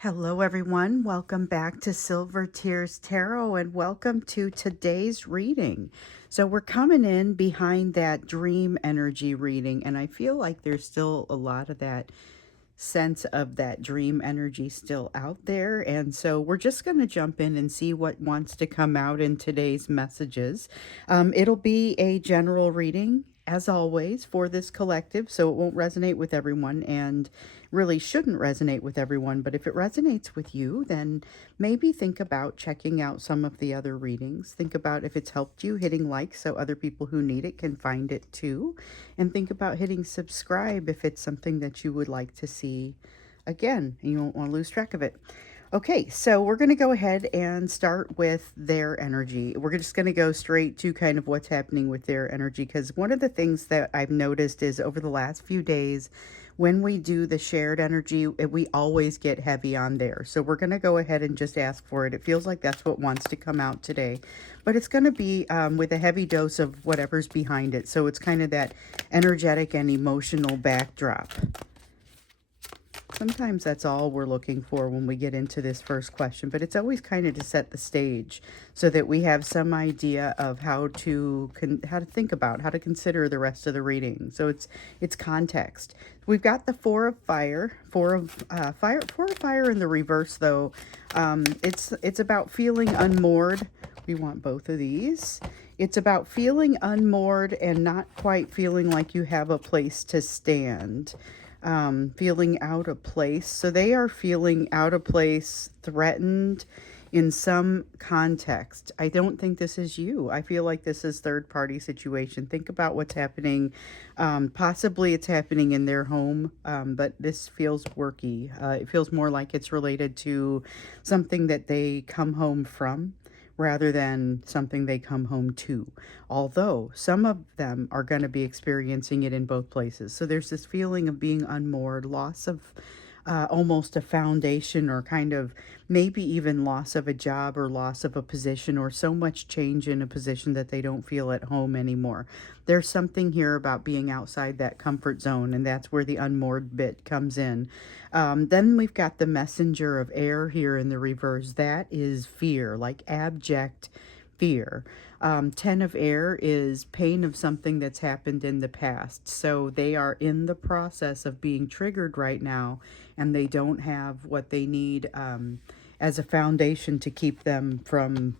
Hello, everyone. Welcome back to Silver Tears Tarot and welcome to today's reading. So, we're coming in behind that dream energy reading, and I feel like there's still a lot of that sense of that dream energy still out there. And so, we're just going to jump in and see what wants to come out in today's messages. It'll be a general reading. As always, for this collective, so it won't resonate with everyone and really shouldn't resonate with everyone. But if it resonates with you, then maybe think about checking out some of the other readings. Think about if it's helped you, hitting like so other people who need it can find it too. And think about hitting subscribe if it's something that you would like to see again and you won't want to lose track of it. Okay, so we're going to go ahead and start with their energy. We're just going to go straight to kind of what's happening with their energy, because one of the things that I've noticed is over the last few days, when we do the shared energy, we always get heavy on there. So we're going to go ahead and just ask for it. It feels like that's what wants to come out today, but it's going to be with a heavy dose of whatever's behind it. So it's kind of that energetic and emotional backdrop. Sometimes that's all we're looking for when we get into this first question, but it's always kind of to set the stage so that we have some idea of how to think about, how to consider the rest of the reading. So it's context. We've got the Four of Fire, Four of Fire in the reverse though. It's about feeling unmoored. We want both of these. It's about feeling unmoored and not quite feeling like you have a place to stand. Feeling out of place. So they are feeling out of place, threatened in some context. I don't think this is you. I feel like this is third party situation. Think about what's happening. Possibly it's happening in their home, but this feels worky. It feels more like it's related to something that they come home from rather than something they come home to. Although some of them are going to be experiencing it in both places. So there's this feeling of being unmoored, loss of almost a foundation, or kind of maybe even loss of a job or loss of a position, or so much change in a position that they don't feel at home anymore. There's something here about being outside that comfort zone, and that's where the unmoored bit comes in. Then we've got the Messenger of Air here in the reverse. That is fear, like abject fear. Ten of Air is pain of something that's happened in the past. So they are in the process of being triggered right now, and they don't have what they need as a foundation to keep them from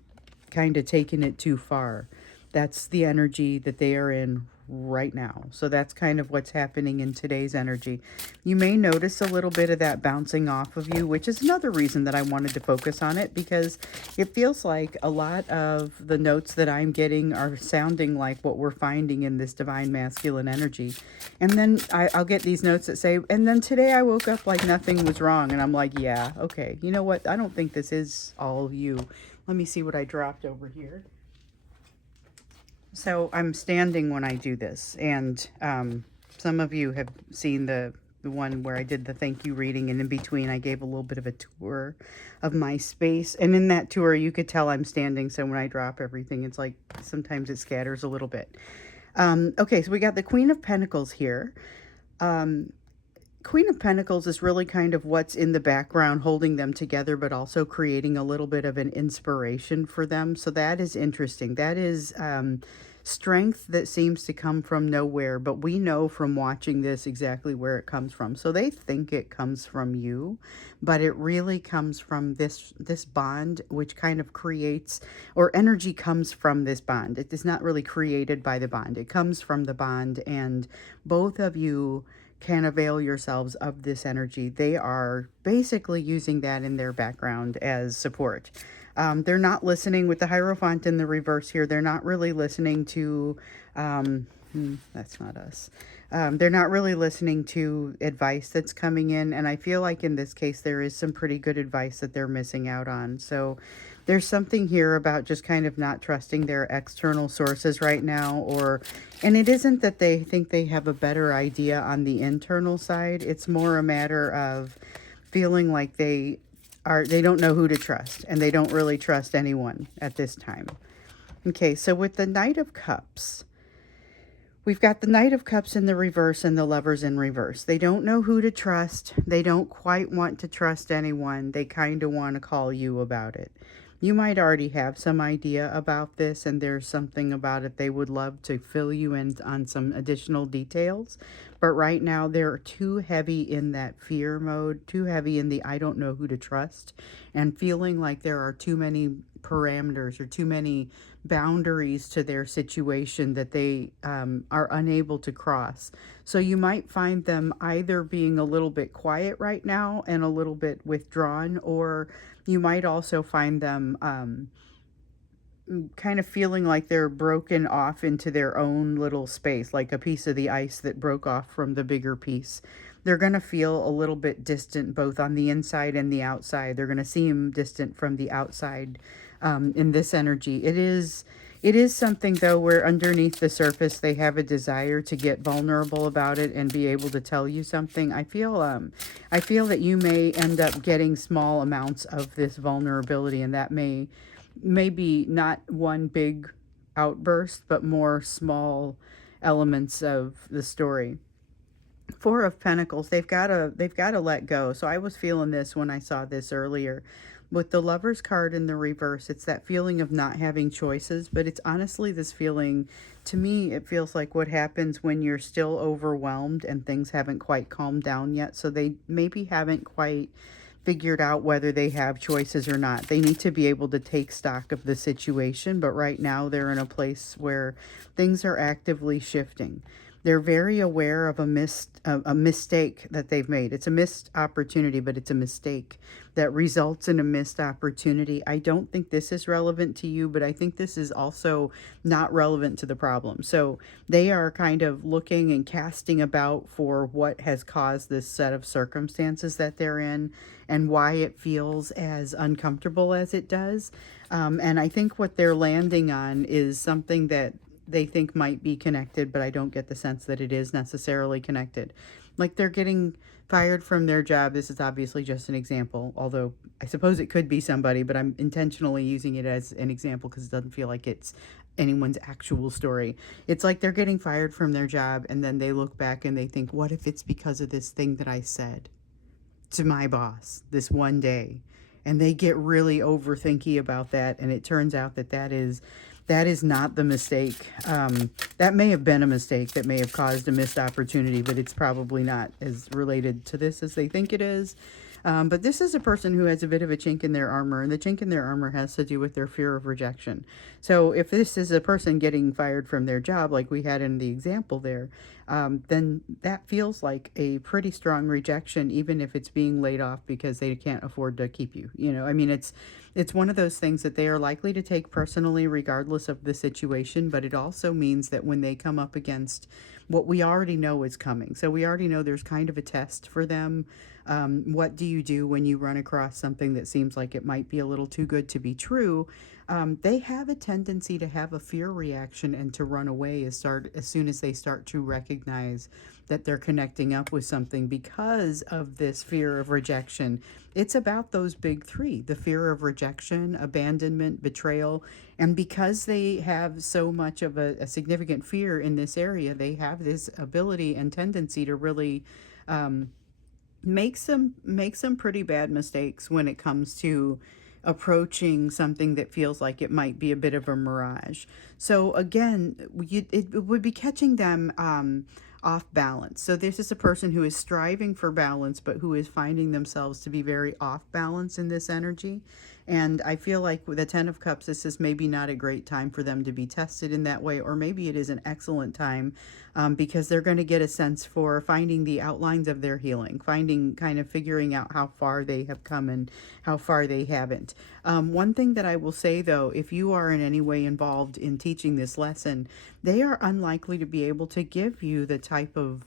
kind of taking it too far. That's the energy that they are in right now. So that's kind of what's happening in today's energy. You may notice a little bit of that bouncing off of you, which is another reason that I wanted to focus on it, because it feels like a lot of the notes that I'm getting are sounding like what we're finding in this divine masculine energy. And then I'll get these notes that say, and then today I woke up like nothing was wrong. And I'm like, yeah, okay. You know what? I don't think this is all you. Let me see what I dropped over here. So I'm standing when I do this, and some of you have seen the one where I did the thank you reading, and in between I gave a little bit of a tour of my space. And in that tour, you could tell I'm standing, so when I drop everything, it's like sometimes it scatters a little bit. Okay, so we got the Queen of Pentacles here. Queen of Pentacles is really kind of what's in the background holding them together, but also creating a little bit of an inspiration for them. So that is interesting. That is strength that seems to come from nowhere, but we know from watching this exactly where it comes from. So they think it comes from you, but it really comes from this bond, which kind of creates, or energy comes from this bond. It is not really created by the bond. It comes from the bond, and both of you can avail yourselves of this energy. They are basically using that in their background as support. They're not listening with the Hierophant in the reverse here. They're not really listening to, that's not us. They're not really listening to advice that's coming in. And I feel like in this case, there is some pretty good advice that they're missing out on. So there's something here about just kind of not trusting their external sources right now, and it isn't that they think they have a better idea on the internal side. It's more a matter of feeling like they don't know who to trust, and they don't really trust anyone at this time. Okay, so with the Knight of Cups, We've got the Knight of Cups in the reverse and the Lovers in reverse. They don't know who to trust. They don't quite want to trust anyone. They kind of want to call you about it. You might already have some idea about this, and there's something about it they would love to fill you in on some additional details. But right now, they're too heavy in that fear mode, too heavy in the I don't know who to trust, and feeling like there are too many parameters or too many boundaries to their situation that they are unable to cross. So you might find them either being a little bit quiet right now and a little bit withdrawn, or you might also find them kind of feeling like they're broken off into their own little space, like a piece of the ice that broke off from the bigger piece. They're going to feel a little bit distant both on the inside and the outside. They're going to seem distant from the outside in this energy. It is something, though, where underneath the surface they have a desire to get vulnerable about it and be able to tell you something. I feel that you may end up getting small amounts of this vulnerability, and that may be not one big outburst, but more small elements of the story. Four of Pentacles, they've got to let go. So I was feeling this when I saw this earlier. With the Lovers card in the reverse, it's that feeling of not having choices, but it's honestly this feeling, to me, it feels like what happens when you're still overwhelmed and things haven't quite calmed down yet. So they maybe haven't quite figured out whether they have choices or not. They need to be able to take stock of the situation, but right now they're in a place where things are actively shifting. They're very aware of a mistake that they've made. It's a missed opportunity, but it's a mistake that results in a missed opportunity. I don't think this is relevant to you, but I think this is also not relevant to the problem. So they are kind of looking and casting about for what has caused this set of circumstances that they're in and why it feels as uncomfortable as it does. And I think what they're landing on is something that they think might be connected, but I don't get the sense that it is necessarily connected. Like they're getting fired from their job. This is obviously just an example, although I suppose it could be somebody, but I'm intentionally using it as an example because it doesn't feel like it's anyone's actual story. It's like they're getting fired from their job, and then they look back and they think, what if it's because of this thing that I said to my boss this one day? And they get really overthinky about that, and it turns out that that is not the mistake. That may have been a mistake that may have caused a missed opportunity, but it's probably not as related to this as they think it is. But this is a person who has a bit of a chink in their armor, and the chink in their armor has to do with their fear of rejection. So if this is a person getting fired from their job, like we had in the example there, then that feels like a pretty strong rejection, even if it's being laid off because they can't afford to keep you. You know, I mean, it's one of those things that they are likely to take personally regardless of the situation, but it also means that when they come up against what we already know is coming, so we already know there's kind of a test for them. What do you do when you run across something that seems like it might be a little too good to be true? They have a tendency to have a fear reaction and to run away as soon as they start to recognize that they're connecting up with something because of this fear of rejection. It's about those big three: the fear of rejection, abandonment, betrayal. And because they have so much of a significant fear in this area, they have this ability and tendency to really make some pretty bad mistakes when it comes to approaching something that feels like it might be a bit of a mirage. So again, it would be catching them off balance. So this is a person who is striving for balance, but who is finding themselves to be very off balance in this energy. And I feel like with the Ten of Cups, this is maybe not a great time for them to be tested in that way, or maybe it is an excellent time because they're going to get a sense for finding the outlines of their healing, figuring out how far they have come and how far they haven't. One thing that I will say, though, if you are in any way involved in teaching this lesson, they are unlikely to be able to give you the type of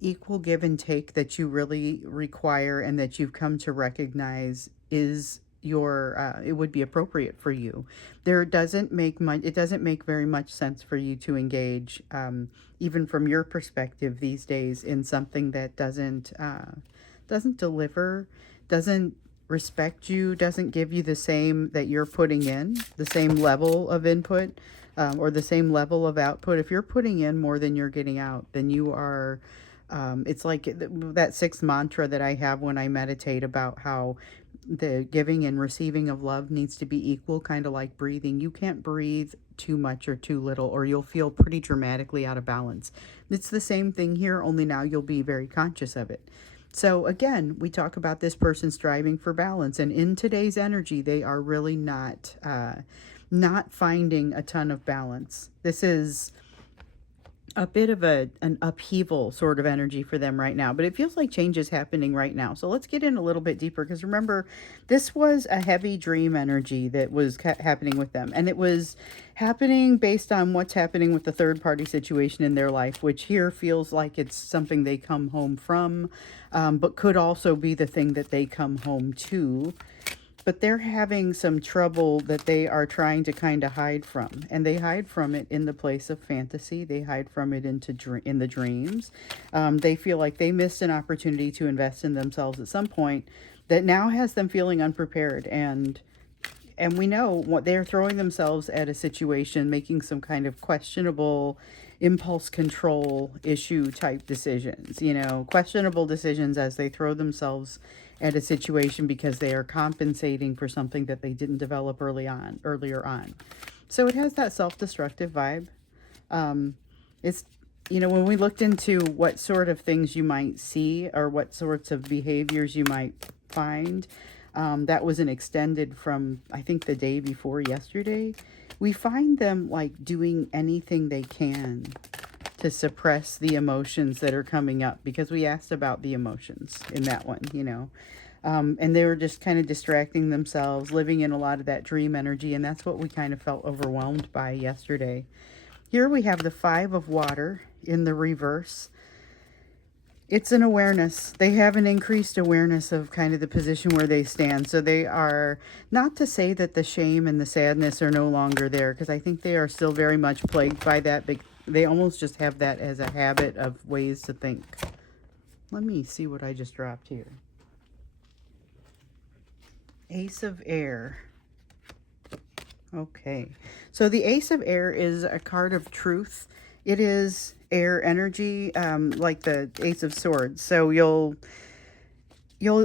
equal give and take that you really require and that you've come to recognize is it would be appropriate for you. It doesn't make very much sense for you to engage, even from your perspective these days, in something that doesn't deliver, doesn't respect you, doesn't give you the same that you're putting in, the same level of input. or the same level of output. If you're putting in more than you're getting out, then you are, it's like that sixth mantra that I have when I meditate about how the giving and receiving of love needs to be equal, kind of like breathing. You can't breathe too much or too little, or you'll feel pretty dramatically out of balance. It's the same thing here, only now you'll be very conscious of it. So again, we talk about this person striving for balance, and in today's energy, they are really not finding a ton of balance. This is a bit of an upheaval sort of energy for them right now, but it feels like change is happening right now. So let's get in a little bit deeper, because remember, this was a heavy dream energy that was happening with them, and it was happening based on what's happening with the third party situation in their life, which here feels like it's something they come home from, but could also be the thing that they come home to. But they're having some trouble that they are trying to kind of hide from. And they hide from it in the place of fantasy. They hide from it in the dreams. They feel like they missed an opportunity to invest in themselves at some point that now has them feeling unprepared. And we know what they're throwing themselves at a situation, making some kind of questionable impulse control issue type decisions, questionable decisions as they throw themselves at a situation because they are compensating for something that they didn't develop earlier on. So it has that self-destructive vibe. It's, when we looked into what sort of things you might see or what sorts of behaviors you might find, that was an extended from, I think, the day before yesterday. We find them like doing anything they can to suppress the emotions that are coming up, because we asked about the emotions in that one, and they were just kind of distracting themselves, living in a lot of that dream energy, and that's what we kind of felt overwhelmed by yesterday. Here we have the Five of Water in the reverse. It's an awareness. They have an increased awareness of kind of the position where they stand. So they are, not to say that the shame and the sadness are no longer there, because I think they are still very much plagued by that. But they almost just have that as a habit of ways to think. Let me see what I just dropped here. Ace of Air. Okay. So the Ace of Air is a card of truth. It is air energy, like the Ace of Swords. So you'll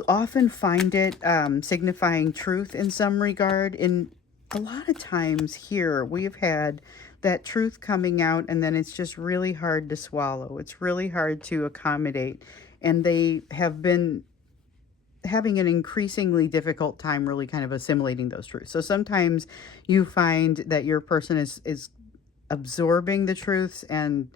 often find it signifying truth in some regard. In a lot of times here, we've had that truth coming out, and then it's just really hard to swallow. It's really hard to accommodate, and they have been having an increasingly difficult time really kind of assimilating those truths. So sometimes you find that your person is absorbing the truths, and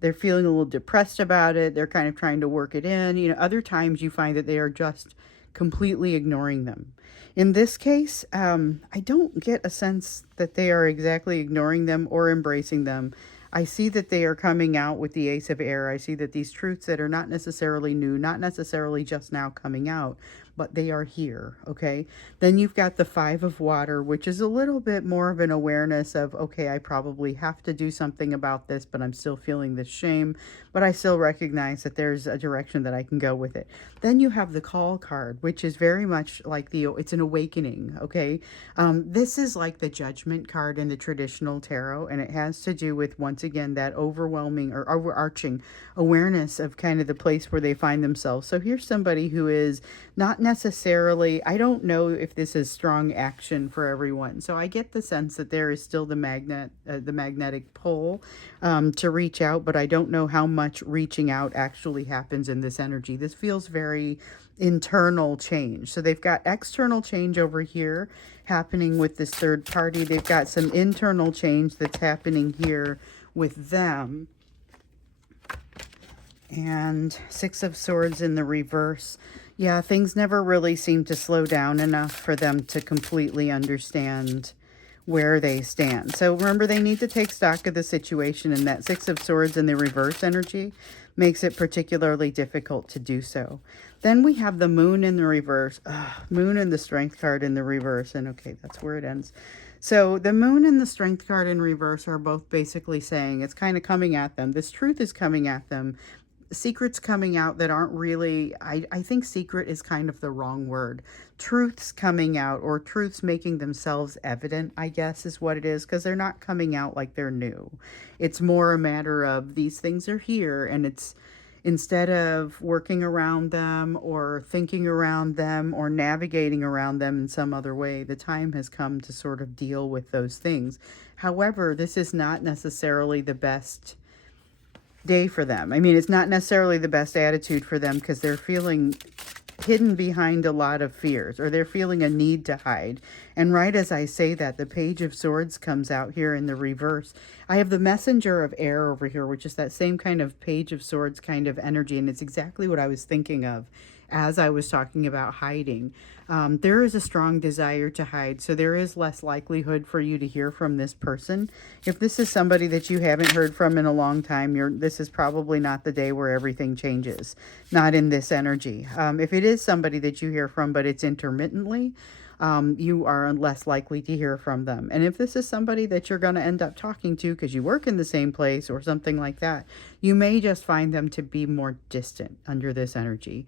they're feeling a little depressed about it. They're kind of trying to work it in. Other times you find that they are just completely ignoring them. In this case, I don't get a sense that they are exactly ignoring them or embracing them. I see that they are coming out with the Ace of Air. I see that these truths that are not necessarily new, not necessarily just now coming out, but they are here, okay? Then you've got the Five of Water, which is a little bit more of an awareness of, okay, I probably have to do something about this, but I'm still feeling this shame, but I still recognize that there's a direction that I can go with it. Then you have the Call card, which is very much like it's an awakening, okay? This is like the Judgment card in the traditional tarot, and it has to do with, once again, that overwhelming or overarching awareness of kind of the place where they find themselves. So here's somebody who is not necessarily, I don't know if this is strong action for everyone. So I get the sense that there is still the magnetic pull to reach out, but I don't know how much reaching out actually happens in this energy. This feels very internal change. So they've got external change over here happening with this third party. They've got some internal change that's happening here with them. And Six of Swords in the reverse. Yeah, things never really seem to slow down enough for them to completely understand where they stand. So remember, they need to take stock of the situation, and that Six of Swords in the reverse energy makes it particularly difficult to do so. Then we have the Moon in the reverse. Moon and the Strength card in the reverse. And okay, that's where it ends. So the Moon and the Strength card in reverse are both basically saying it's kind of coming at them. This truth is coming at them. secrets coming out that aren't really, I think secret is kind of the wrong word. Truths coming out, or truths making themselves evident, I guess is what it is, because they're not coming out like they're new. It's more a matter of these things are here, and it's instead of working around them or thinking around them or navigating around them in some other way, the time has come to sort of deal with those things. However, this is not necessarily the best day for them. I mean, it's not necessarily the best attitude for them because they're feeling hidden behind a lot of fears, or they're feeling a need to hide. And right as I say that, the Page of Swords comes out here in the reverse. I have the Messenger of Air over here, which is that same kind of Page of Swords kind of energy, and it's exactly what I was thinking of as I was talking about hiding. There is a strong desire to hide, so there is less likelihood for you to hear from this person. If this is somebody that you haven't heard from in a long time, this is probably not the day where everything changes. Not in this energy. If it is somebody that you hear from, but it's intermittently, you are less likely to hear from them. And if this is somebody that you're going to end up talking to because you work in the same place or something like that, you may just find them to be more distant under this energy.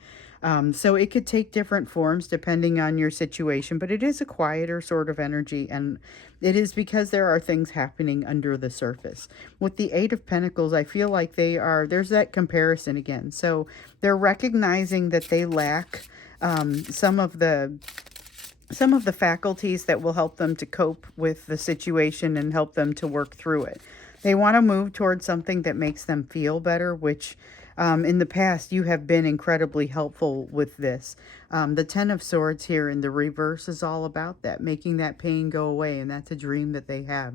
So it could take different forms depending on your situation, but it is a quieter sort of energy, and it is because there are things happening under the surface. With the Eight of Pentacles, I feel like there's that comparison again. So they're recognizing that they lack some of the faculties that will help them to cope with the situation and help them to work through it. They want to move towards something that makes them feel better, which in the past you have been incredibly helpful with this. The Ten of Swords here in the reverse is all about that, making that pain go away, and that's a dream that they have.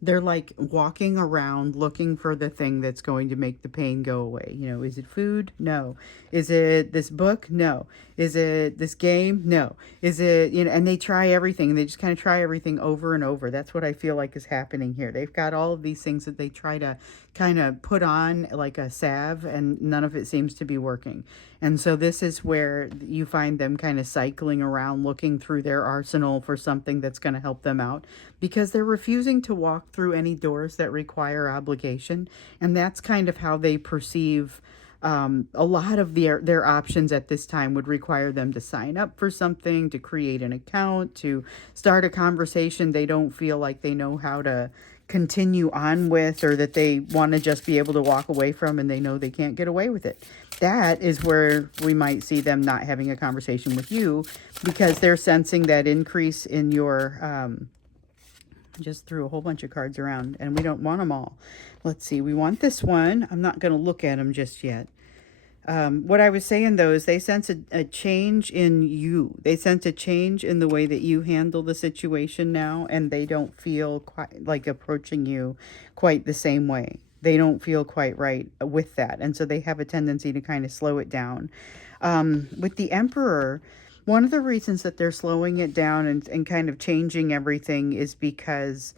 They're like walking around looking for the thing that's going to make the pain go away. Is it food? No. Is it this book? No. Is it this game? No. Is it, and they try everything. They just kind of try everything over and over. That's what I feel like is happening here. They've got all of these things that they try to kind of put on like a salve, and none of it seems to be working. And so this is where you find them kind of cycling around looking through their arsenal for something that's going to help them out, because they're refusing to walk through any doors that require obligation. And that's kind of how they perceive a lot of their options at this time would require them to sign up for something, to create an account, to start a conversation they don't feel like they know how to continue on with, or that they want to just be able to walk away from, and they know they can't get away with it. That is where we might see them not having a conversation with you, because they're sensing that increase in your just threw a whole bunch of cards around, and we don't want them all. Let's see, we want this one. I'm not going to look at them just yet. What I was saying, though, is they sense a change in you. They sense a change in the way that you handle the situation now, and they don't feel quite like approaching you quite the same way. They don't feel quite right with that, and so they have a tendency to kind of slow it down. With the Emperor, one of the reasons that they're slowing it down and kind of changing everything is because,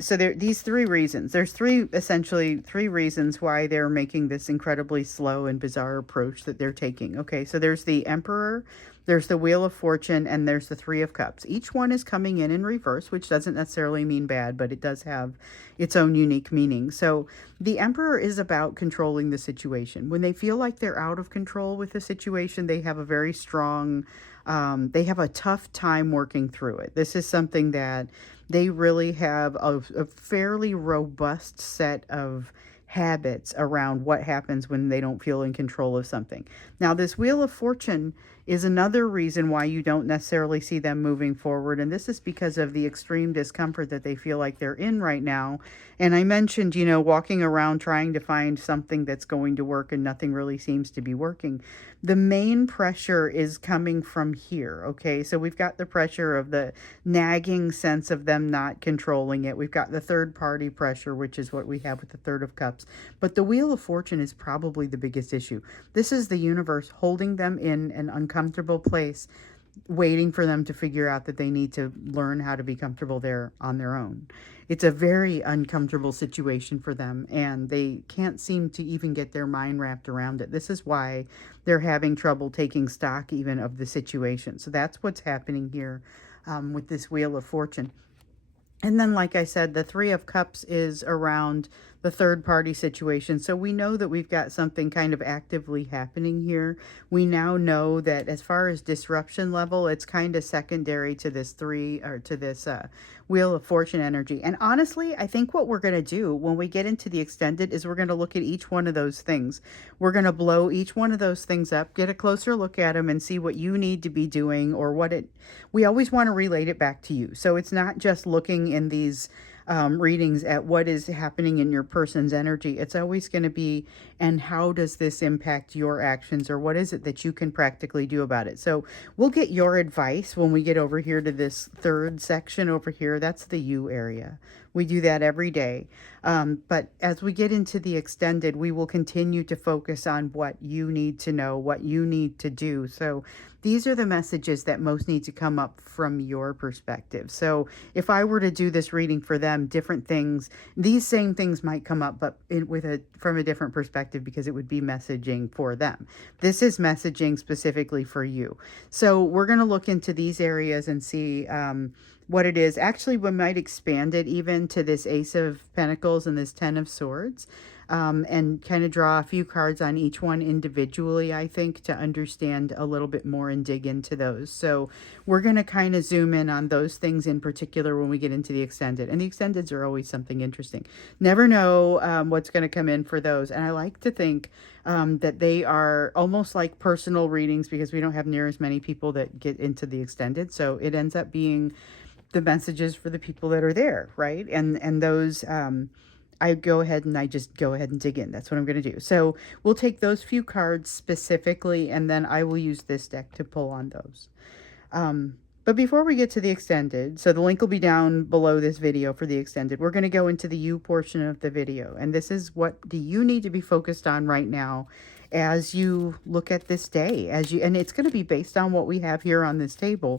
so there these three reasons. There's essentially three reasons why they're making this incredibly slow and bizarre approach that they're taking. Okay, so there's the Emperor, there's the Wheel of Fortune, and there's the Three of Cups. Each one is coming in reverse, which doesn't necessarily mean bad, but it does have its own unique meaning. So the Emperor is about controlling the situation. When they feel like they're out of control with the situation, they have a very strong, they have a tough time working through it. This is something that they really have a fairly robust set of habits around what happens when they don't feel in control of something. Now, this Wheel of Fortune is another reason why you don't necessarily see them moving forward, and this is because of the extreme discomfort that they feel like they're in right now. And I mentioned, walking around trying to find something that's going to work, and nothing really seems to be working. The main pressure is coming from here, okay? So we've got the pressure of the nagging sense of them not controlling it. We've got the third party pressure, which is what we have with the Third of Cups. But the Wheel of Fortune is probably the biggest issue. This is the universe holding them in an uncomfortable place, waiting for them to figure out that they need to learn how to be comfortable there on their own. It's a very uncomfortable situation for them, and they can't seem to even get their mind wrapped around it. This is why they're having trouble taking stock even of the situation. So that's what's happening here with this Wheel of Fortune. And then, like I said, the Three of Cups is around the third party situation. So we know that we've got something kind of actively happening here. We now know that as far as disruption level, it's kind of secondary to this Wheel of Fortune energy. And honestly, I think what we're going to do when we get into the extended is we're going to look at each one of those things. We're going to blow each one of those things up, get a closer look at them, and see what you need to be doing, or we always want to relate it back to you. So it's not just looking in these readings at what is happening in your person's energy. It's always going to be, and how does this impact your actions, or what is it that you can practically do about it? So we'll get your advice when we get over here to this third section over here. That's the you area. We do that every day. But as we get into the extended, we will continue to focus on what you need to know, what you need to do. So these are the messages that most need to come up from your perspective. So if I were to do this reading for them, different things, these same things might come up, but from a different perspective, because it would be messaging for them. This is messaging specifically for you. So we're going to look into these areas and see what it is. Actually, we might expand it even to this Ace of Pentacles and this Ten of Swords, and kind of draw a few cards on each one individually, I think, to understand a little bit more and dig into those. So we're going to kind of zoom in on those things in particular when we get into the extended. And the extendeds are always something interesting. Never know what's going to come in for those. And I like to think that they are almost like personal readings, because we don't have near as many people that get into the extended. So it ends up being the messages for the people that are there, right? And those, I just go ahead and dig in. That's what I'm going to do. So we'll take those few cards specifically, and then I will use this deck to pull on those. But before we get to the extended, so the link will be down below this video for the extended. We're going to go into the you portion of the video. And this is what do you need to be focused on right now as you look at this day, and it's going to be based on what we have here on this table,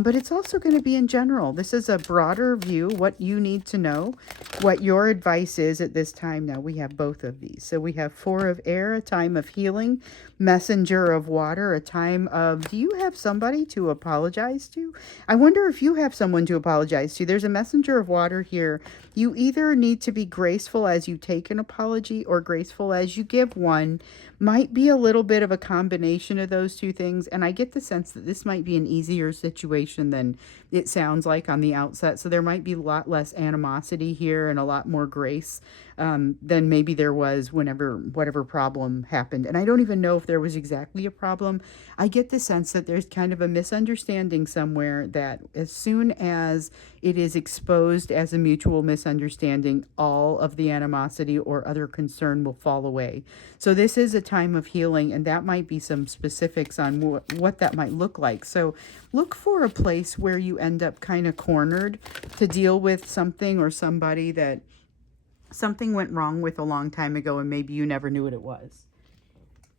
but it's also going to be in general. This is a broader view, what you need to know, what your advice is at this time. Now we have both of these. So we have Four of Air, a time of healing, Messenger of Water, a time of, do you have somebody to apologize to? I wonder if you have someone to apologize to. There's a Messenger of Water here. You either need to be graceful as you take an apology or graceful as you give one. Might be a little bit of a combination of those two things. And I get the sense that this might be an easier situation than it sounds like on the outset. So there might be a lot less animosity here and a lot more grace than maybe there was whatever problem happened. And I don't even know if there was exactly a problem. I get the sense that there's kind of a misunderstanding somewhere, that as soon as it is exposed as a mutual misunderstanding, all of the animosity or other concern will fall away. So this is a time of healing, and that might be some specifics on what that might look like. So look for a place where you end up kind of cornered to deal with something or somebody that something went wrong with a long time ago, and maybe you never knew what it was.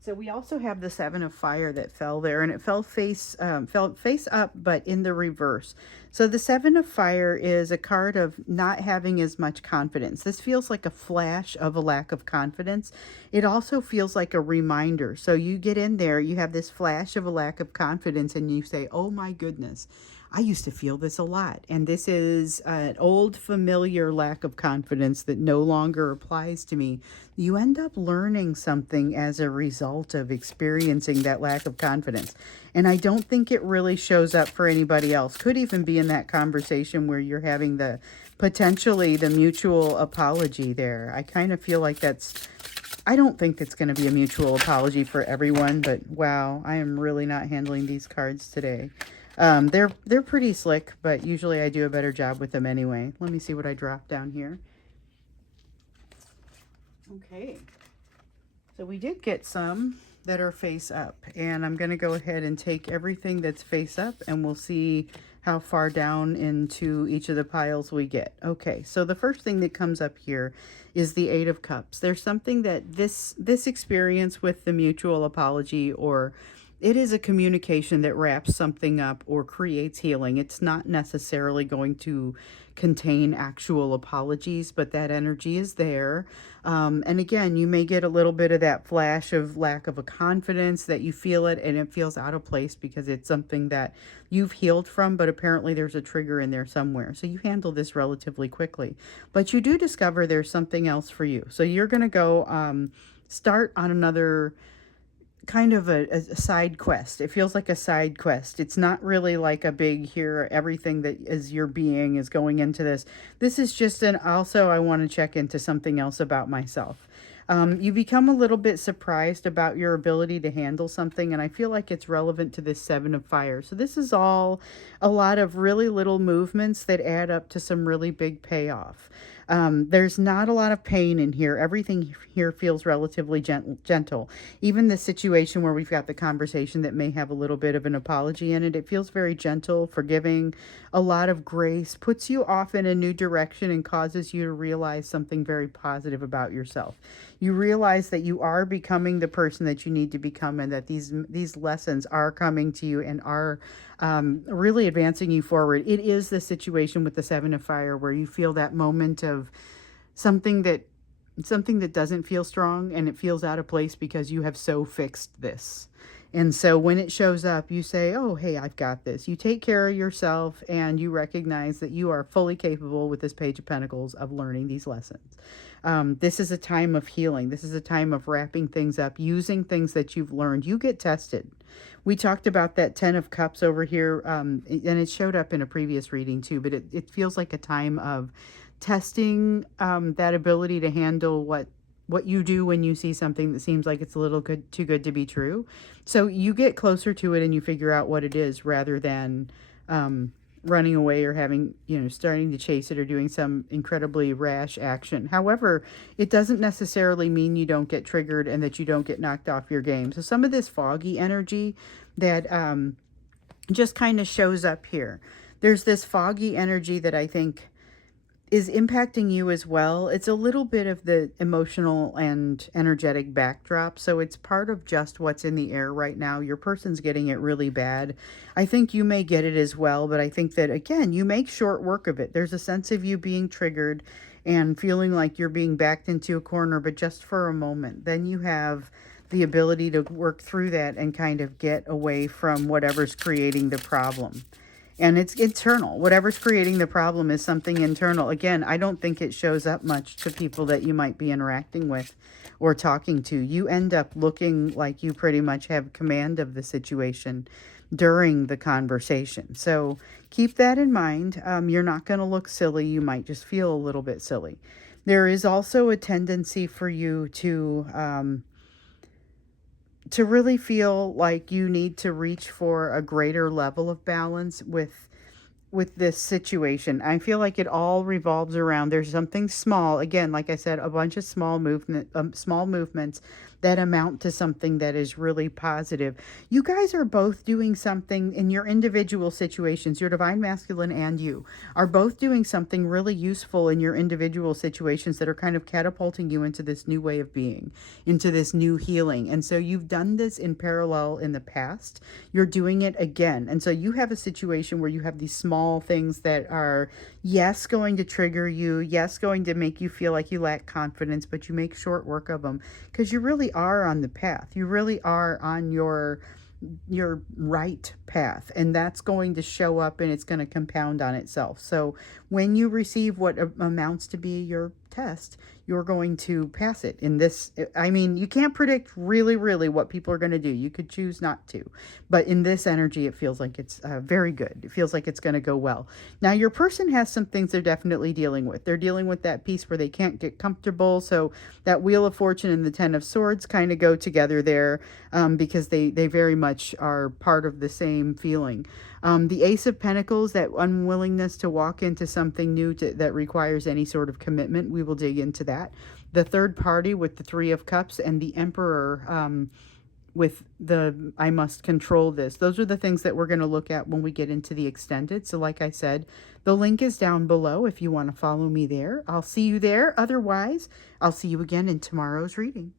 So we also have the Seven of Fire that fell there, and it fell face up, but in the reverse. So the Seven of Fire is a card of not having as much confidence. This feels like a flash of a lack of confidence. It also feels like a reminder. So you get in there, you have this flash of a lack of confidence, and you say, oh my goodness, I used to feel this a lot. And this is an old familiar lack of confidence that no longer applies to me. You end up learning something as a result of experiencing that lack of confidence. And I don't think it really shows up for anybody else. Could even be in that conversation where you're having potentially the mutual apology there. I kind of feel like I don't think that's going to be a mutual apology for everyone, but wow, I am really not handling these cards today. They're pretty slick, but usually I do a better job with them anyway. Let me see what I dropped down here. Okay, so we did get some that are face up, and I'm going to go ahead and take everything that's face up, and we'll see how far down into each of the piles we get. Okay, so the first thing that comes up here is the Eight of Cups. There's something that this experience with the mutual apology or it is a communication that wraps something up or creates healing. It's not necessarily going to contain actual apologies, but that energy is there. And again, you may get a little bit of that flash of lack of a confidence, that you feel it and it feels out of place because it's something that you've healed from, but apparently there's a trigger in there somewhere. So you handle this relatively quickly. But you do discover there's something else for you. So you're going to go start on another kind of a side quest. It feels like a side quest. It's not really like a big here, everything that is your being is going into this. This is just an also, I want to check into something else about myself. You become a little bit surprised about your ability to handle something, and I feel like it's relevant to this Seven of Fire. So this is all a lot of really little movements that add up to some really big payoff. There's not a lot of pain in here. Everything here feels relatively gentle. Even the situation where we've got the conversation that may have a little bit of an apology in it, it feels very gentle, forgiving, a lot of grace, puts you off in a new direction and causes you to realize something very positive about yourself. You realize that you are becoming the person that you need to become, and that these lessons are coming to you and are really advancing you forward. It is the situation with the Seven of Fire where you feel that moment of something that doesn't feel strong and it feels out of place because you have so fixed this. And so when it shows up, you say, oh, hey, I've got this. You take care of yourself and you recognize that you are fully capable with this Page of Pentacles of learning these lessons. This is a time of healing. This is a time of wrapping things up, using things that you've learned. You get tested. We talked about that 10 of Cups over here, and it showed up in a previous reading too, but it feels like a time of testing that ability to handle what you do when you see something that seems like it's a little too good to be true. So you get closer to it and you figure out what it is, rather than running away or starting to chase it or doing some incredibly rash action. However, it doesn't necessarily mean you don't get triggered and that you don't get knocked off your game. So some of this foggy energy that just kind of shows up here. There's this foggy energy that I think is impacting you as well. It's a little bit of the emotional and energetic backdrop. So it's part of just what's in the air right now. Your person's getting it really bad. I think you may get it as well, but I think that, again, you make short work of it. There's a sense of you being triggered and feeling like you're being backed into a corner, but just for a moment. Then you have the ability to work through that and kind of get away from whatever's creating the problem. And it's internal. Whatever's creating the problem is something internal. Again, I don't think it shows up much to people that you might be interacting with or talking to. You end up looking like you pretty much have command of the situation during the conversation. So keep that in mind. You're not going to look silly. You might just feel a little bit silly. There is also a tendency for you to really feel like you need to reach for a greater level of balance with this situation. I feel like it all revolves around, there's something small, again, like I said, a bunch of small movements that amount to something that is really positive. You guys are both doing something in your individual situations. Your Divine Masculine and you are both doing something really useful in your individual situations that are kind of catapulting you into this new way of being, into this new healing. And so you've done this in parallel in the past. You're doing it again. And so you have a situation where you have these small things that are, yes, going to trigger you, yes, going to make you feel like you lack confidence, but you make short work of them because you really are on the path. You really are on your right path, and that's going to show up and it's going to compound on itself. So when you receive what amounts to be your test, you're going to pass it. In this, I mean, you can't predict really what people are going to do. You could choose not to, but in this energy it feels like it's very good. It feels like it's going to go well. Now your person has some things they're definitely dealing with. They're dealing with that piece where they can't get comfortable. So that Wheel of Fortune and the Ten of Swords kind of go together there, because they very much are part of the same feeling. The Ace of Pentacles, that unwillingness to walk into something new that requires any sort of commitment. We will dig into that. The third party with the Three of Cups, and the Emperor with the I must control this. Those are the things that we're going to look at when we get into the extended. So like I said, the link is down below if you want to follow me there. I'll see you there. Otherwise, I'll see you again in tomorrow's reading.